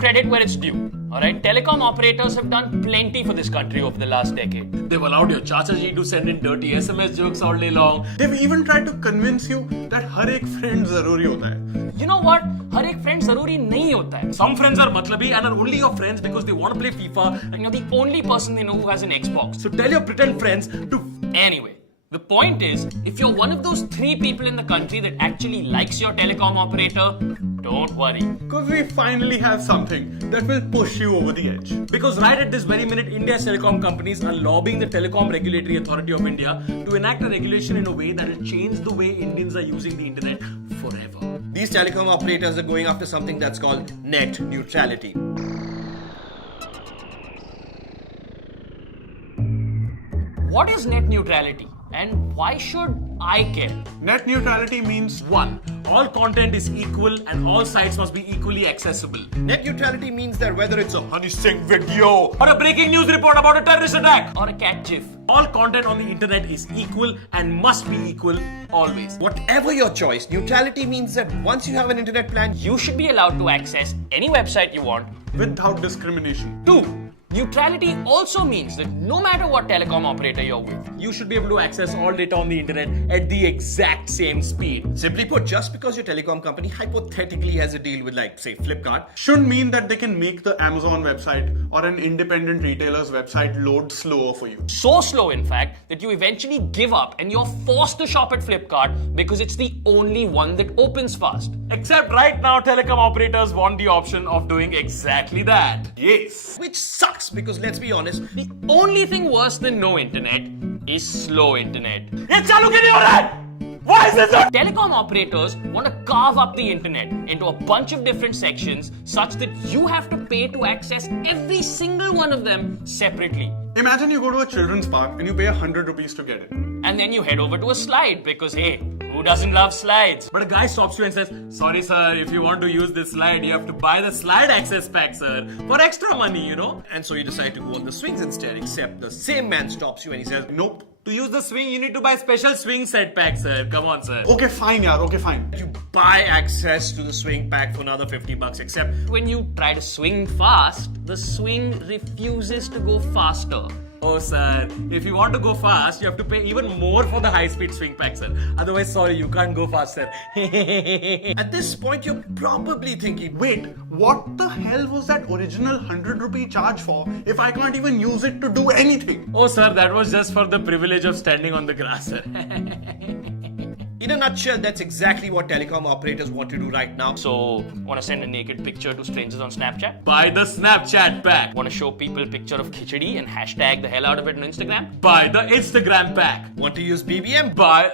credit where it's due. Alright, telecom operators have done plenty for this country over the last decade. They've allowed your Chacha ji to send in dirty SMS jokes all day long. They've even tried to convince you that हर एक friend जरूरी होता है. You know what? हर एक friend जरूरी नहीं होता है. Some friends are matlabi and are only your friends because they want to play FIFA. And you're the only person they know who has an Xbox. So tell your pretend friends to... Anyway, the point is, if you're one of those 3 people in the country that actually likes your telecom operator, don't worry. Because we finally have something that will push you over the edge. Because right at this very minute, India's telecom companies are lobbying the Telecom Regulatory Authority of India to enact a regulation in a way that will change the way Indians are using the internet forever. These telecom operators are going after something that's called net neutrality. What is net neutrality? And why should I care? Net neutrality means 1. All content is equal and all sites must be equally accessible. Net neutrality means that whether it's a Honey Singh video Or a breaking news report about a terrorist attack. Or a cat gif. All content on the internet is equal and must be equal always. whatever your choice, neutrality means that once you have an internet plan, You should be allowed to access any website you want. without discrimination. 2. Neutrality also means that no matter what telecom operator you're with, You should be able to access all data on the internet at the exact same speed. simply put, just because your telecom company hypothetically has a deal with, like, say, Flipkart, Shouldn't mean that they can make the Amazon website or an independent retailer's website load slower for you. so slow in fact that you eventually give up and you're forced to shop at Flipkart because it's the only one that opens fast. Except right now, telecom operators want the option of doing exactly that. Yes. which sucks because let's be honest, The only thing worse than no internet is slow internet. Ye chalu kyun nahi ho raha hai? Why is this not? Telecom operators want to carve up the internet into a bunch of different sections such that you have to pay to access every single one of them separately. Imagine you go to a children's park and you pay 100 rupees to get in. And then you head over to a slide because hey, who doesn't love slides? But a guy stops you and says, sorry sir, if you want to use this slide, you have to buy the slide access pack, sir, for extra money, you know. and so you decide to go on the swings instead, except the same man stops you and he says, Nope. To use the swing, you need to buy special swing set pack, sir. Come on, sir. Okay, fine, yaar. Okay, fine. you buy access to the swing pack for another 50 bucks, except When you try to swing fast, the swing refuses to go faster. Oh, sir. If you want to go fast, you have to pay even more for the high-speed swing pack, sir. Otherwise, sorry, you can't go fast, sir. at this point you're probably thinking, Wait, what the hell was that original 100 rupee charge for if I can't even use it to do anything? Oh, sir, that was just for the privilege of standing on the grass, sir. in a nutshell, that's exactly what telecom operators want to do right now. So, want to send a naked picture to strangers on Snapchat? Buy the Snapchat pack. Want to show people a picture of khichdi and hashtag the hell out of it on Instagram? Buy the Instagram pack. Want to use BBM? Buy...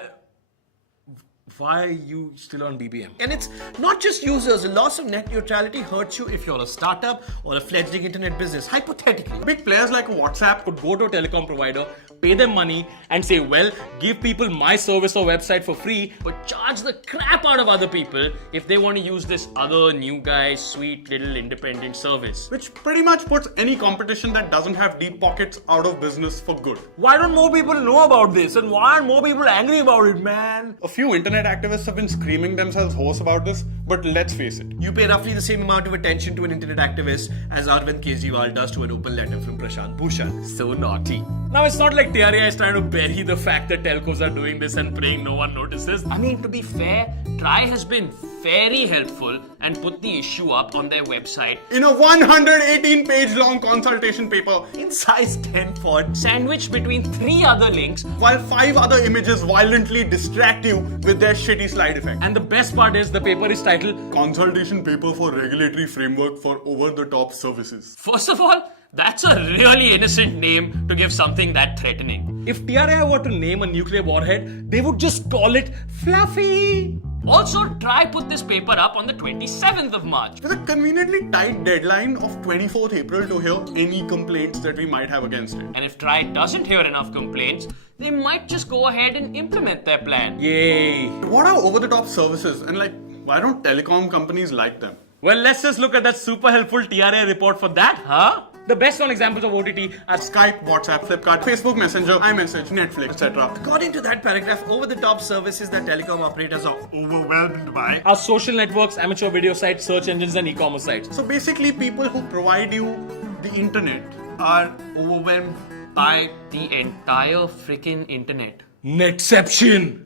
Why are you still on BBM? And it's not just users. The loss of net neutrality hurts you if you're a startup or a fledgling internet business, hypothetically. Big players like WhatsApp Could go to a telecom provider, pay them money, and say, well, give people my service or website for free, But charge the crap out of other people if they want to use this other new guy, sweet little independent service. which pretty much puts any competition that doesn't have deep pockets out of business for good. why don't more people know about this? And why aren't more people angry about it, man? A few internet activists have been screaming themselves hoarse about this, but let's face it. You pay roughly the same amount of attention to an internet activist as Arvind Kejriwal does to an open letter from Prashant Bhushan. So naughty. Now, it's not like TRAI is trying to bury the fact that telcos are doing this and praying no one notices. I mean, to be fair, TRAI has been very helpful and put the issue up on their website, In a 118-page long consultation paper, In size 10 font, sandwiched between 3 other links. while 5 other images violently distract you with their shitty slide effect. And the best part is the paper is titled Consultation paper for regulatory framework for over-the-top services. First of all, that's a really innocent name to give something that threatening. if TRAI were to name a nuclear warhead, they would just call it Fluffy. Also, TRAI put this paper up on the 27th of March. With a conveniently tight deadline of 24th April to hear any complaints that we might have against it. And if TRAI doesn't hear enough complaints, they might just go ahead and implement their plan. Yay. What are over-the-top services, and why don't telecom companies like them? Well, let's just look at that super helpful TRAI report for that, huh? The best known examples of OTT are Skype, WhatsApp, Flipkart, Facebook Messenger, iMessage, Netflix, etc. According to that paragraph, over-the-top services that telecom operators are overwhelmed by. our social networks, amateur video sites, search engines, and e-commerce sites. So basically, people who provide you the internet Are overwhelmed by. The entire freaking internet. Netception.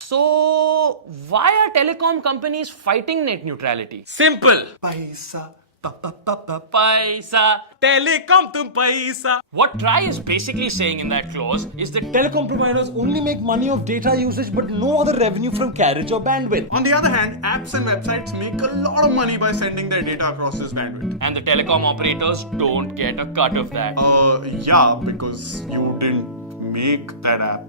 So, why are telecom companies fighting net neutrality? Simple. paisa. Paisa. Telecom tum paisa. What TRAI is basically saying in that clause is that Telecom providers only make money off data usage but no other revenue from carriage or bandwidth. On the other hand, apps and websites make a lot of money by sending their data across this bandwidth. and the telecom operators don't get a cut of that. Yeah, because you didn't make that app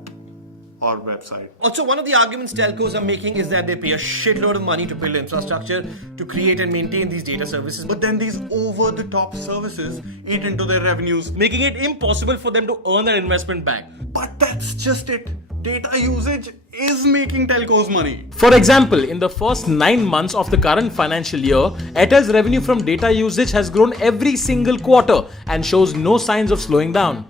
or website. Also, one of the arguments telcos are making is that they pay a shitload of money to build infrastructure to create and maintain these data services. But then these over-the-top services eat into their revenues. Making it impossible for them to earn their investment back. But that's just it. Data usage is making telcos money. For example, in the first 9 months of the current financial year, Airtel's revenue from data usage has grown every single quarter and shows no signs of slowing down.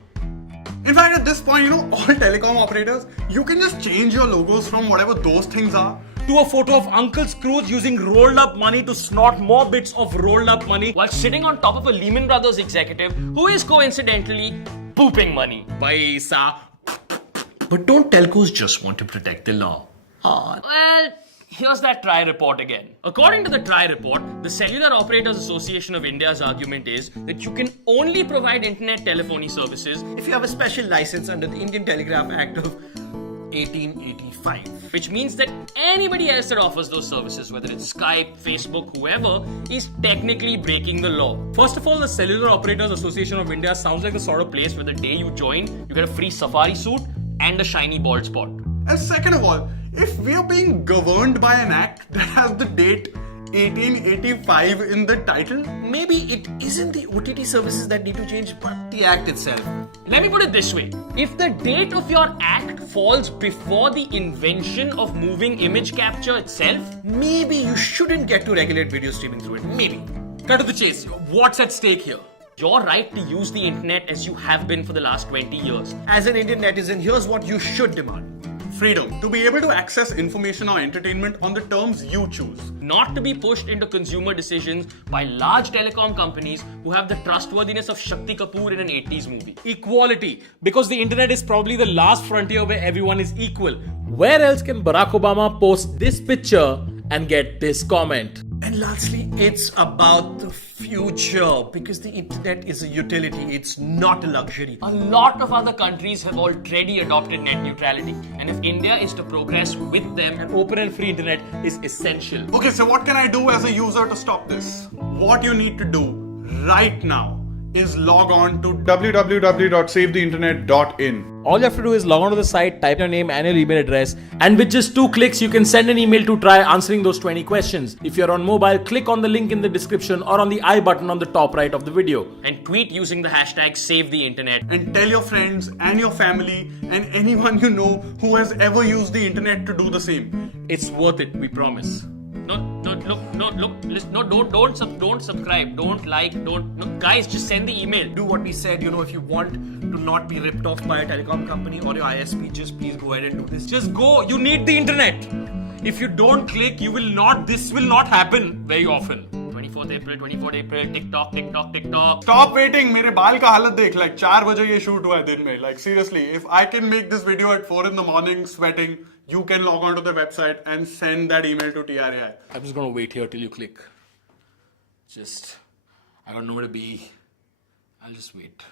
In fact, at this point, all telecom operators, you can just change your logos from whatever those things are. To a photo of Uncle Scrooge using rolled up money to snort more bits of rolled up money. While sitting on top of a Lehman Brothers executive who is coincidentally pooping money. Paisa. But don't telcos just want to protect the law? Well, here's that TRAI report again. According to the TRAI report, the Cellular Operators Association of India's argument is that you can only provide internet telephony services, If you have a special license under the Indian Telegraph Act of 1885. which means that anybody else that offers those services, whether it's Skype, Facebook, whoever, is technically breaking the law. First of all, the Cellular Operators Association of India sounds like the sort of place where the day you join, you get a free safari suit and a shiny bald spot. And second of all, if we are being governed by an act that has the date 1885 in the title, Maybe it isn't the OTT services that need to change, but the act itself. Let me put it this way. If the date of your act falls before the invention of moving image capture itself, Maybe you shouldn't get to regulate video streaming through it. Maybe. Cut to the chase. What's at stake here? your right to use the internet as you have been for the last 20 years. As an Indian netizen, here's what you should demand. freedom to be able to access information or entertainment on the terms you choose. Not to be pushed into consumer decisions by large telecom companies who have the trustworthiness of Shakti Kapoor in an 80s movie. Equality, because the internet is probably the last frontier where everyone is equal. Where else can Barack Obama post this picture and get this comment? And lastly, it's about the future because the internet is a utility, it's not a luxury. A lot of other countries have already adopted net neutrality, and if India is to progress with them, An open and free internet is essential. Okay, so what can I do as a user to stop this? What you need to do right now is log on to www.savetheinternet.in. All you have to do is log on to the site, type your name and your email address, and with just 2 clicks, you can send an email to TRAI answering those 20 questions. If you're on mobile, click on the link in the description or on the I button on the top right of the video. and tweet using the hashtag #SaveTheInternet. And tell your friends and your family and anyone you know who has ever used the internet to do the same. It's worth it, we promise. Don't subscribe, don't like, guys, just send the email. Do what we said, if you want to not be ripped off by a telecom company or your ISP, just please go ahead and do this. Just go, you need the internet. If you don't click, this will not happen very often. 24th April, TikTok. Stop waiting, मेरे बाल का हालत देख, like 4 बजे ये shoot हुआ है दिन में. Like seriously, if I can make this video at 4 in the morning sweating, you can log on to the website and send that email to TRAI. I'm just gonna wait here till you click. I got nowhere to be. I'll just wait.